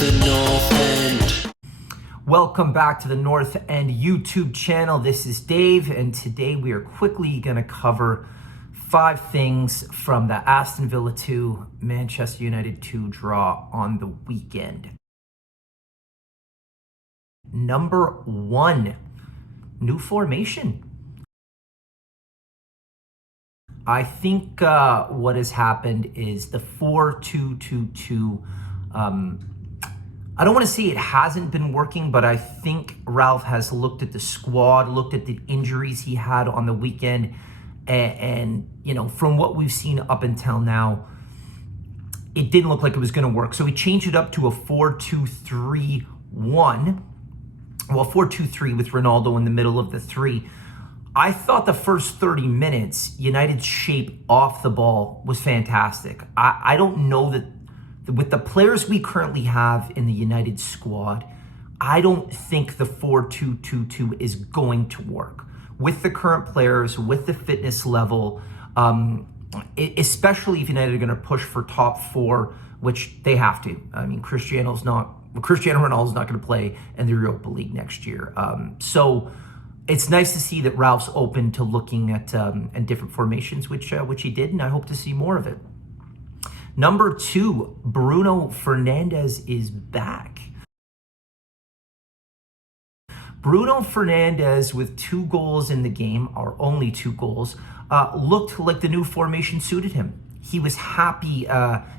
the North End. Welcome back to the North End YouTube channel. This is Dave, and today we are quickly going to cover 5 things from the Aston Villa 2, Manchester United 2 draw on the weekend. Number 1, new formation. I think what has happened is the 4-2-2-2. I don't want to say it hasn't been working, but I think Ralph has looked at the squad, looked at the injuries he had on the weekend, and you know, from what we've seen up until now, it didn't look like it was going to work. So he changed it up to a 4-2-3-1. Well, 4-2-3 with Ronaldo in the middle of the 3. I thought the first 30 minutes, United's shape off the ball was fantastic. I don't know that with the players we currently have in the United squad, I don't think the 4-2-2-2 is going to work. With the current players, with the fitness level, especially if United are going to push for top 4, which they have to. I mean, Cristiano Ronaldo's not going to play in the Europa League next year. So it's nice to see that Ralph's open to looking at different formations, which he did, and I hope to see more of it. Number 2, Bruno Fernandes is back. Bruno Fernandes with 2 goals in the game, or only 2 goals, looked like the new formation suited him. He was happy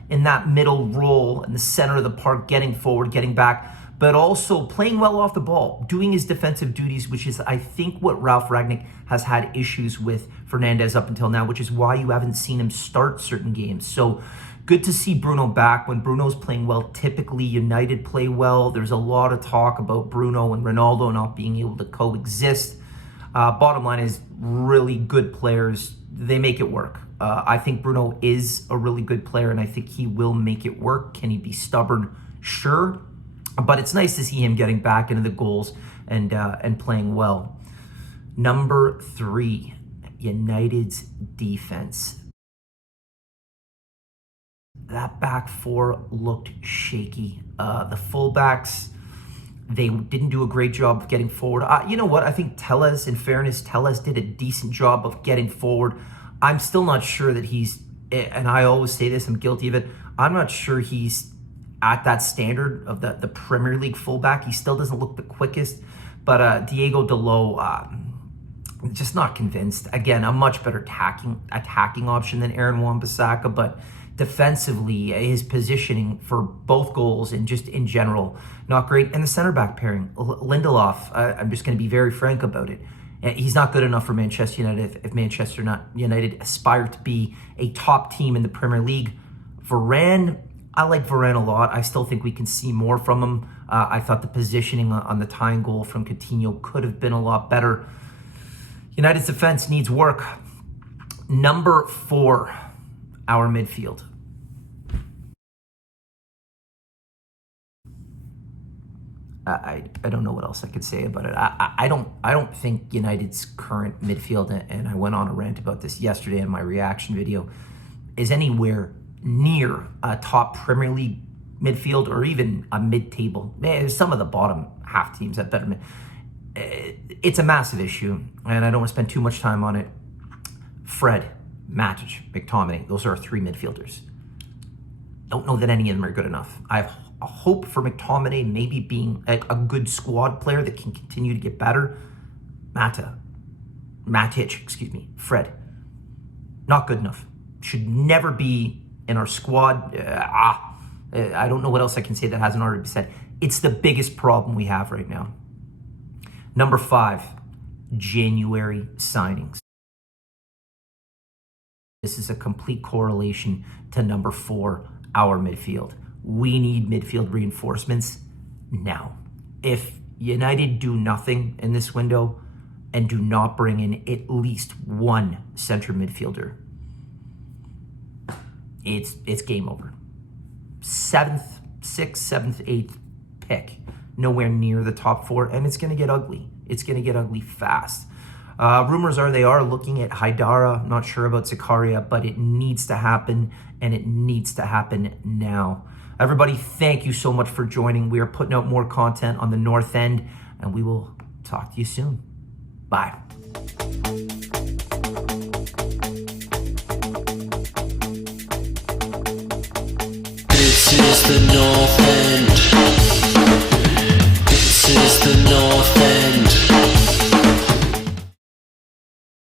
in that middle role in the center of the park, getting forward, getting back, but also playing well off the ball, doing his defensive duties, which is, I think, what Ralph Rangnick has had issues with Fernandes up until now, which is why you haven't seen him start certain games. So good to see Bruno back. When Bruno's playing well, typically United play well. There's a lot of talk about Bruno and Ronaldo not being able to coexist. Bottom line is, really good players, they make it work. I think Bruno is a really good player, and I think he will make it work. Can he be stubborn? Sure. But it's nice to see him getting back into the goals and playing well. Number 3, United's defense. That back 4 looked shaky. The fullbacks, they didn't do a great job of getting forward. You know what? I think Telles, in fairness, Telles did a decent job of getting forward. I'm still not sure that he's, and I always say this, I'm guilty of it, I'm not sure he's at that standard of the Premier League fullback. He still doesn't look the quickest, but Diego Dalot, just not convinced. Again, a much better attacking option than Aaron Wan-Bissaka, but defensively, his positioning for both goals and just in general, not great. And the center back pairing, Lindelof, I'm just going to be very frank about it. He's not good enough for Manchester United if Manchester United aspire to be a top team in the Premier League. Varane, I like Varane a lot. I still think we can see more from him. I thought the positioning on the tying goal from Coutinho could have been a lot better. United's defense needs work. Number 4, our midfield. I don't know what else I could say about it. I don't think United's current midfield, and I went on a rant about this yesterday in my reaction video, is anywhere near a top Premier League midfield or even a mid-table. Some of the bottom half teams have better. It's a massive issue, and I don't want to spend too much time on it. Fred, Matic, McTominay, those are our 3 midfielders. Don't know that any of them are good enough. I have a hope for McTominay maybe being a good squad player that can continue to get better. Fred, not good enough. Should never be in our squad. I don't know what else I can say that hasn't already been said. It's the biggest problem we have right now. Number 5, January signings. This is a complete correlation to number 4, our midfield. We need midfield reinforcements now. If United do nothing in this window and do not bring in at least 1 center midfielder, it's game over. 7th, 6th, 7th, 8th pick. Nowhere near the top 4, and it's going to get ugly. It's going to get ugly fast. Rumors are they are looking at Haidara. Not sure about Zakaria, but it needs to happen, and it needs to happen now. Everybody, thank you so much for joining. We are putting out more content on the North End, and we will talk to you soon. Bye. This is the North End.